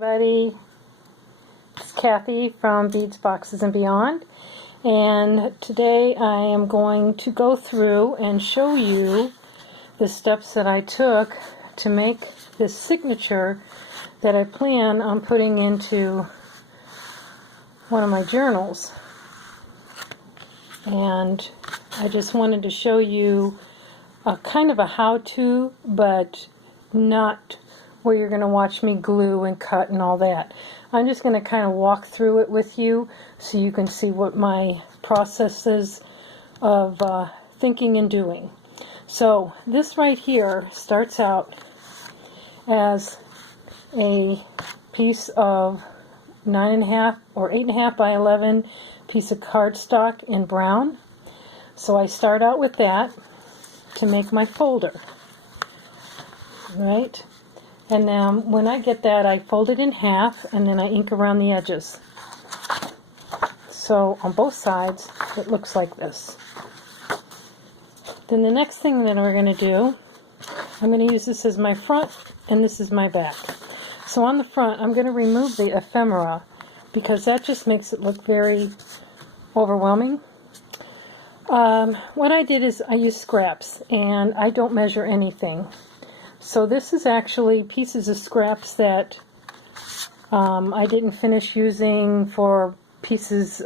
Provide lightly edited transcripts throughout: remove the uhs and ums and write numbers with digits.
Everybody, it's Kathy from Beads, Boxes, and Beyond, and today I am going to go through and show you the steps that I took to make this signature that I plan on putting into one of my journals. And I just wanted to show you a kind of a how-to, but not where you're going to watch me glue and cut and all that. I'm just going to kind of walk through it with you so you can see what my process is of thinking and doing. So this right here starts out as a piece of 9.5 or 8.5 by 11 piece of cardstock in brown. So I start out with that to make my folder, right? And now when I get that, I fold it in half and then I ink around the edges. So on both sides it looks like this. Then the next thing that we're going to do, I'm going to use this as my front and this is my back. So on the front I'm going to remove the ephemera because that just makes it look very overwhelming. What I did is I used scraps and I don't measure anything. So this is actually pieces of scraps that I didn't finish using for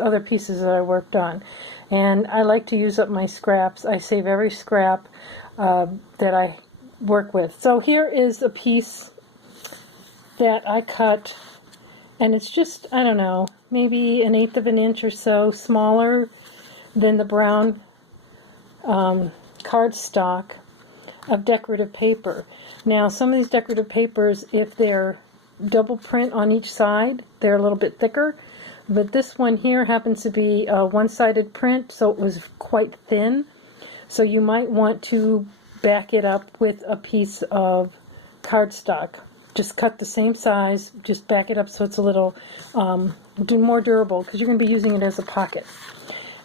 other pieces that I worked on. And I like to use up my scraps. I save every scrap that I work with. So here is a piece that I cut, and it's just, I don't know, maybe 1/8 of an inch or so smaller than the brown cardstock of decorative paper. Now some of these decorative papers, if they're double print on each side, they're a little bit thicker, but this one here happens to be a one-sided print, so it was quite thin. So you might want to back it up with a piece of cardstock. Just cut the same size, just back it up so it's a little more durable, because you're going to be using it as a pocket.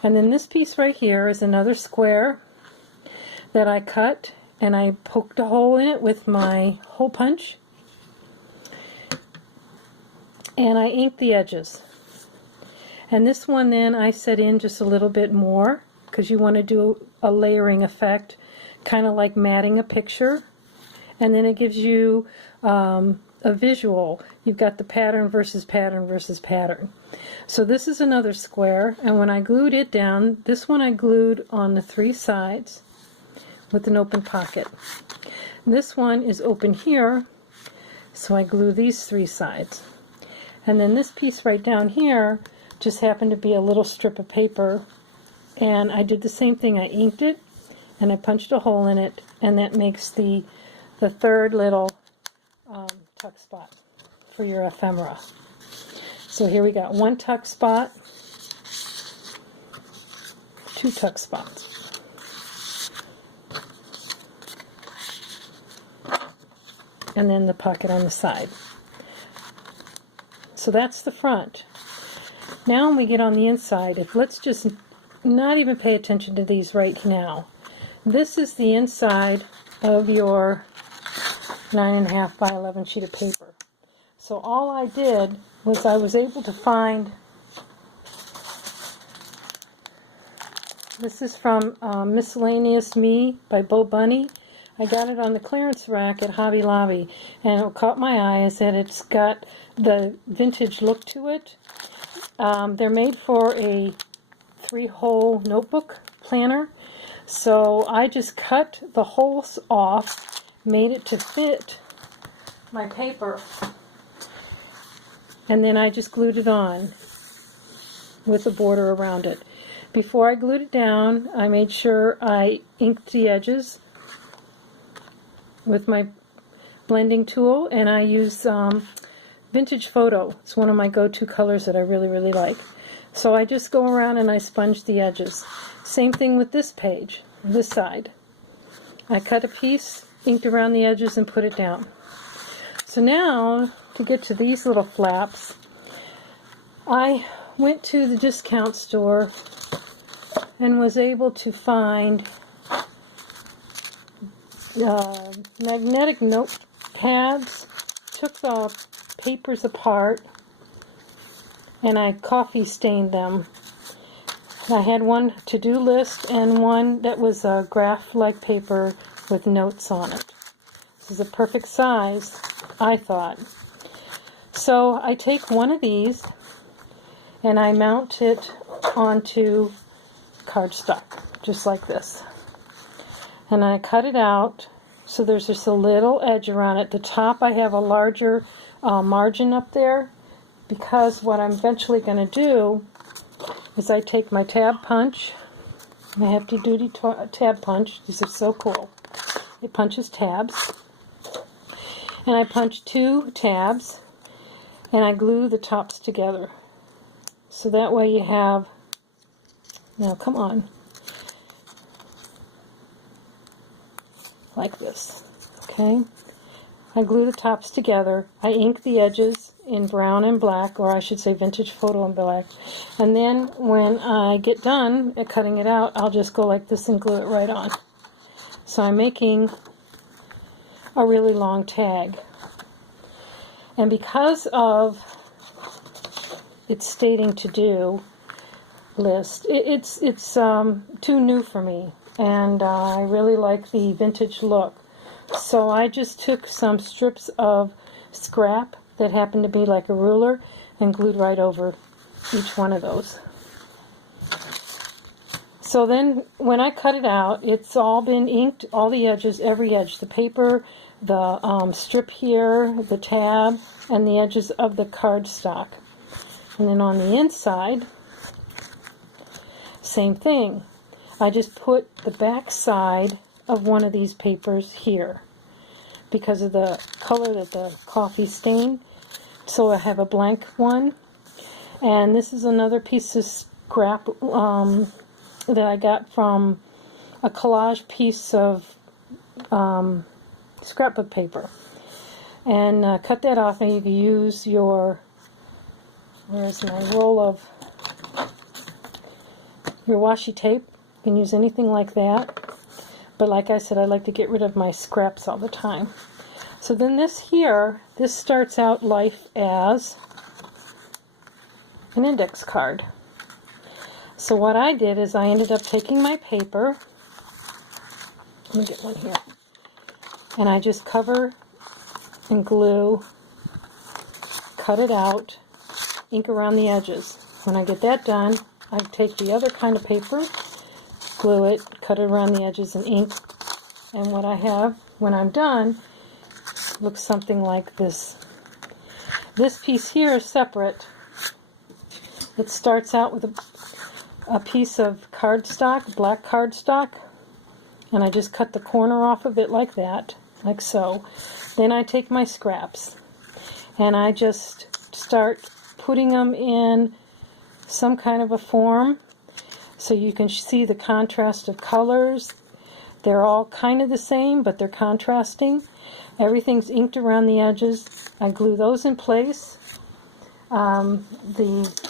And then this piece right here is another square that I cut, and I poked a hole in it with my hole punch, and I inked the edges. And this one then I set in just a little bit more because you want to do a layering effect, kind of like matting a picture, and then it gives you a visual. You've got the pattern versus pattern versus pattern. So this is another square, and when I glued it down, this one I glued on the 3 sides with an open pocket. This one is open here, so I glue these 3 sides. And then this piece right down here just happened to be a little strip of paper, and I did the same thing. I inked it and I punched a hole in it, and that makes the third little tuck spot for your ephemera. So here we got 1 tuck spot, 2 tuck spots. And then the pocket on the side. So that's the front. Now when we get on the inside, let's just not even pay attention to these right now. This is the inside of your 9.5 by 11 sheet of paper. So all I did was I was able to find, this is from Miscellaneous Me by Bo Bunny. I got it on the clearance rack at Hobby Lobby, and what caught my eye is that it's got the vintage look to it. They're made for a 3-hole notebook planner, so I just cut the holes off, made it to fit my paper, and then I just glued it on with a border around it. Before I glued it down, I made sure I inked the edges with my blending tool, and I use Vintage Photo. It's one of my go-to colors that I really, really like. So I just go around and I sponge the edges. Same thing with this page, this side. I cut a piece, inked around the edges, and put it down. So now, to get to these little flaps, I went to the discount store and was able to find magnetic note pads. Took the papers apart and I coffee stained them. I had one to-do list and one that was a graph-like paper with notes on it. This is a perfect size, I thought. So I take one of these and I mount it onto cardstock, just like this. And I cut it out so there's just a little edge around it. The top I have a larger margin up there because what I'm eventually going to do is I take my tab punch, my hefty duty tab punch. These are so cool. It punches tabs. And I punch 2 tabs and I glue the tops together. So that way you have, now come on, like this, okay? I glue the tops together. I ink the edges in brown and black, or I should say vintage photo and black. And then when I get done at cutting it out, I'll just go like this and glue it right on. So I'm making a really long tag. And because of its stating to do list, it's too new for me, and I really like the vintage look. So I just took some strips of scrap that happened to be like a ruler and glued right over each one of those. So then when I cut it out, it's all been inked, all the edges, every edge, the paper, the strip here, the tab, and the edges of the cardstock. And then on the inside, same thing. I just put the back side of one of these papers here because of the color that the coffee stained. So I have a blank one. And this is another piece of scrap that I got from a collage piece of scrapbook paper. And cut that off, and you can use your, where's my roll of, your washi tape. You can use anything like that. But like I said, I like to get rid of my scraps all the time. So then this here, this starts out life as an index card. So what I did is I ended up taking my paper, let me get one here, and I just cover and glue, cut it out, ink around the edges. When I get that done, I take the other kind of paper, glue it, cut it around the edges, and ink. And what I have when I'm done looks something like this. This piece here is separate. It starts out with a piece of cardstock, black cardstock, and I just cut the corner off of it like that, like so. Then I take my scraps and I just start putting them in some kind of a form so you can see the contrast of colors. They're all kind of the same, but they're contrasting. Everything's inked around the edges. I glue those in place. The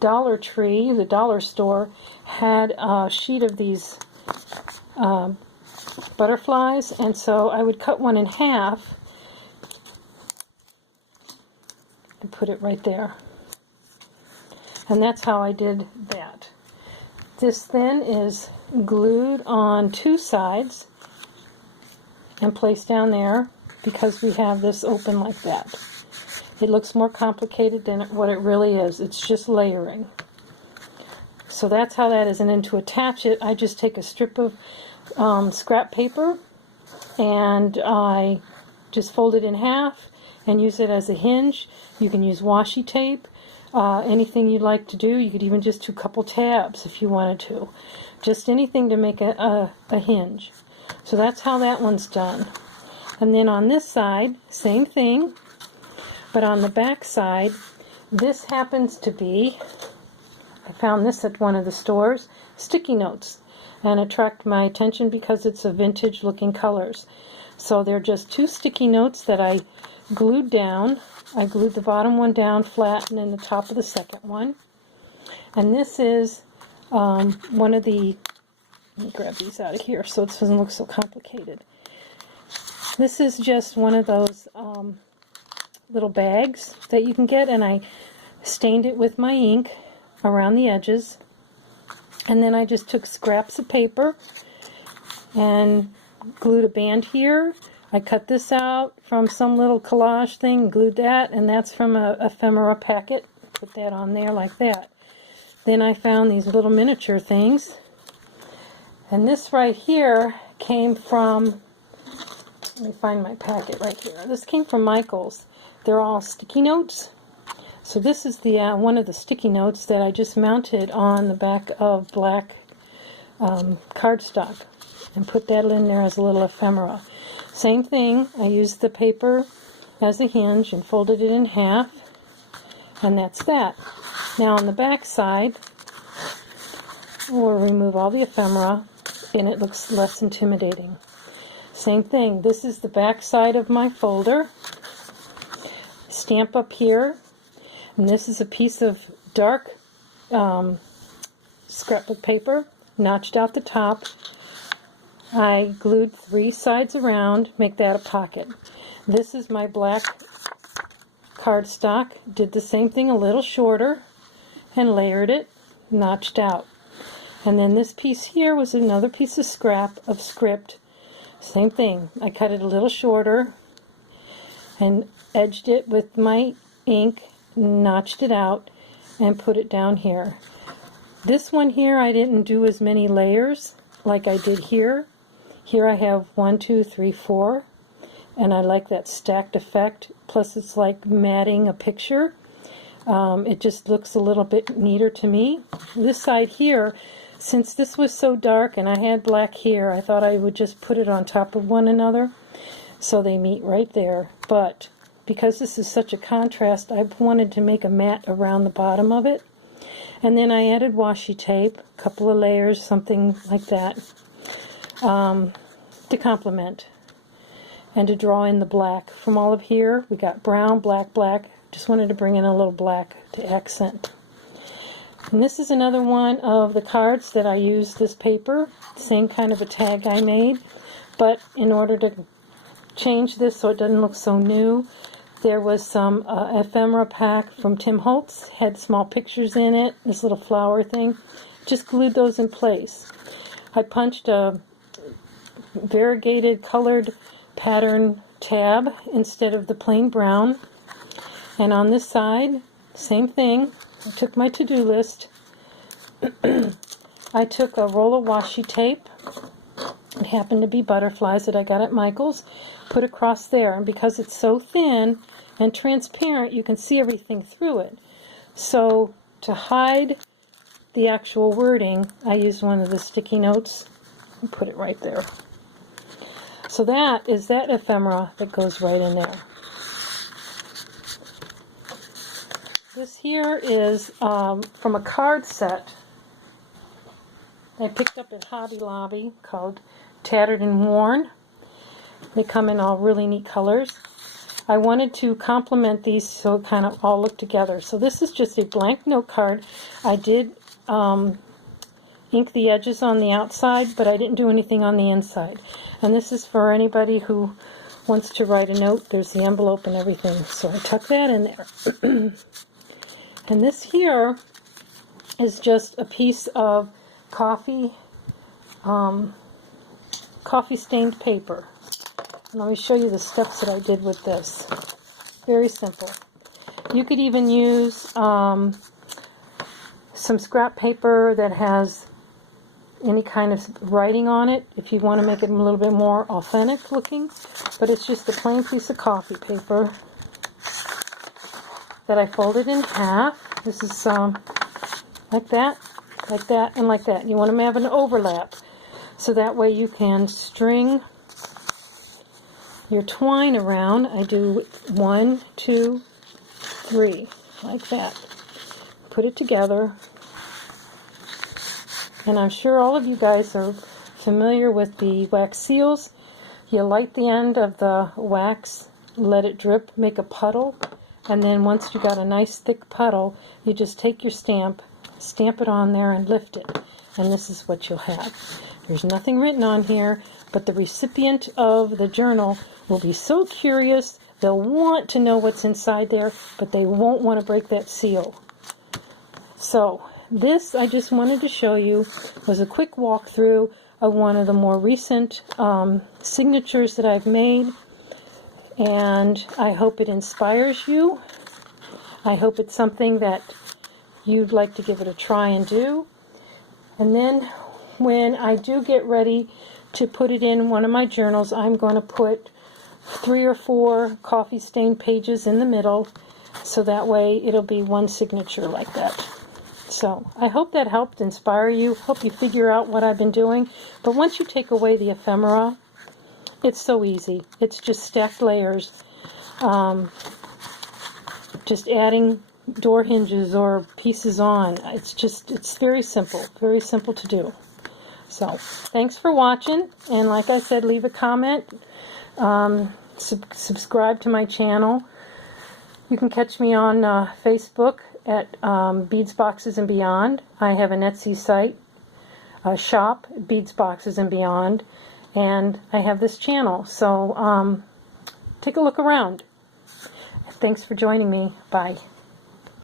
Dollar Tree, the dollar store, had a sheet of these butterflies, and so I would cut one in half and put it right there. And that's how I did that. This then is glued on 2 sides and placed down there because we have this open like that. It looks more complicated than what it really is. It's just layering. So that's how that is. And then to attach it, I just take a strip of scrap paper and I just fold it in half and use it as a hinge. You can use washi tape, anything you'd like to do. You could even just do a couple tabs if you wanted to. Just anything to make a hinge. So that's how that one's done. And then on this side, same thing. But on the back side, this happens to be, I found this at one of the stores, sticky notes. And attract my attention because it's a vintage looking colors. So they're just 2 sticky notes that I glued down. I glued the bottom one down flat and then the top of the second one. And this is one of the, let me grab these out of here so it doesn't look so complicated. This is just one of those little bags that you can get, and I stained it with my ink around the edges. And then I just took scraps of paper and glued a band here. I cut this out from some little collage thing, glued that, and that's from a ephemera packet. Put that on there like that. Then I found these little miniature things. And this right here came from, let me find my packet right here. This came from Michael's. They're all sticky notes. So this is the one of the sticky notes that I just mounted on the back of black cardstock and put that in there as a little ephemera. Same thing, I used the paper as a hinge and folded it in half, and that's that. Now on the back side, we'll remove all the ephemera and it looks less intimidating. Same thing, this is the back side of my folder. Stamp up here, and this is a piece of dark scrapbook paper, notched out the top. I glued 3 sides around, make that a pocket. This is my black cardstock, did the same thing a little shorter and layered it, notched out. And then this piece here was another piece of scrap of script. Same thing, I cut it a little shorter and edged it with my ink, notched it out, and put it down here. This one here I didn't do as many layers like I did here. Here I have 1, 2, 3, 4, and I like that stacked effect. Plus it's like matting a picture. It just looks a little bit neater to me. This side here, since this was so dark and I had black here, I thought I would just put it on top of one another so they meet right there. But because this is such a contrast, I wanted to make a mat around the bottom of it. And then I added washi tape, a couple of layers, something like that, to complement and to draw in the black. From all of here, we got brown, black, black. Just wanted to bring in a little black to accent. And this is another one of the cards that I used this paper, same kind of a tag I made, but in order to change this so it doesn't look so new, there was some ephemera pack from Tim Holtz, had small pictures in it, this little flower thing. Just glued those in place. I punched a variegated colored pattern tab instead of the plain brown. And on this side, same thing. I took my to-do list. I took a roll of washi tape. It happened to be butterflies that I got at Michael's. Put across there, and because it's so thin and transparent, you can see everything through it. So to hide the actual wording, I used one of the sticky notes and put it right there. So that is that ephemera that goes right in there. This here is from a card set I picked up at Hobby Lobby called Tattered and Worn. They come in all really neat colors. I wanted to complement these so it kind of all look together. So this is just a blank note card. I did ink the edges on the outside, but I didn't do anything on the inside. And this is for anybody who wants to write a note. There's the envelope and everything. So I tuck that in there. And this here is just a piece of coffee stained paper. And let me show you the steps that I did with this. Very simple. You could even use some scrap paper that has any kind of writing on it if you want to make it a little bit more authentic looking. But it's just a plain piece of coffee paper that I folded in half. This is like that, and like that. You want them to have an overlap so that way you can string your twine around. I do 1, 2, 3, like that. Put it together. And I'm sure all of you guys are familiar with the wax seals. You light the end of the wax, let it drip, make a puddle, and then once you got a nice thick puddle, you just take your stamp it on there and lift it. And this is what you'll have. There's nothing written on here, but the recipient of the journal will be so curious They'll want to know what's inside there, but they won't want to break that seal. So this, I just wanted to show you, was a quick walkthrough of one of the more recent signatures that I've made, and I hope it inspires you. I hope it's something that you'd like to give it a try and do. And then when I do get ready to put it in one of my journals, I'm going to put 3 or 4 coffee stained pages in the middle, so that way it'll be one signature like that. So I hope that helped inspire you. Hope you figure out what I've been doing. But once you take away the ephemera, it's so easy. It's just stacked layers. Just adding door hinges or pieces on. It's very simple to do. So thanks for watching, and like I said, leave a comment, subscribe to my channel. You can catch me on Facebook at Beads, Boxes, and Beyond. I have an Etsy site, a shop, Beads, Boxes, and Beyond, and I have this channel. So take a look around. Thanks for joining me. Bye.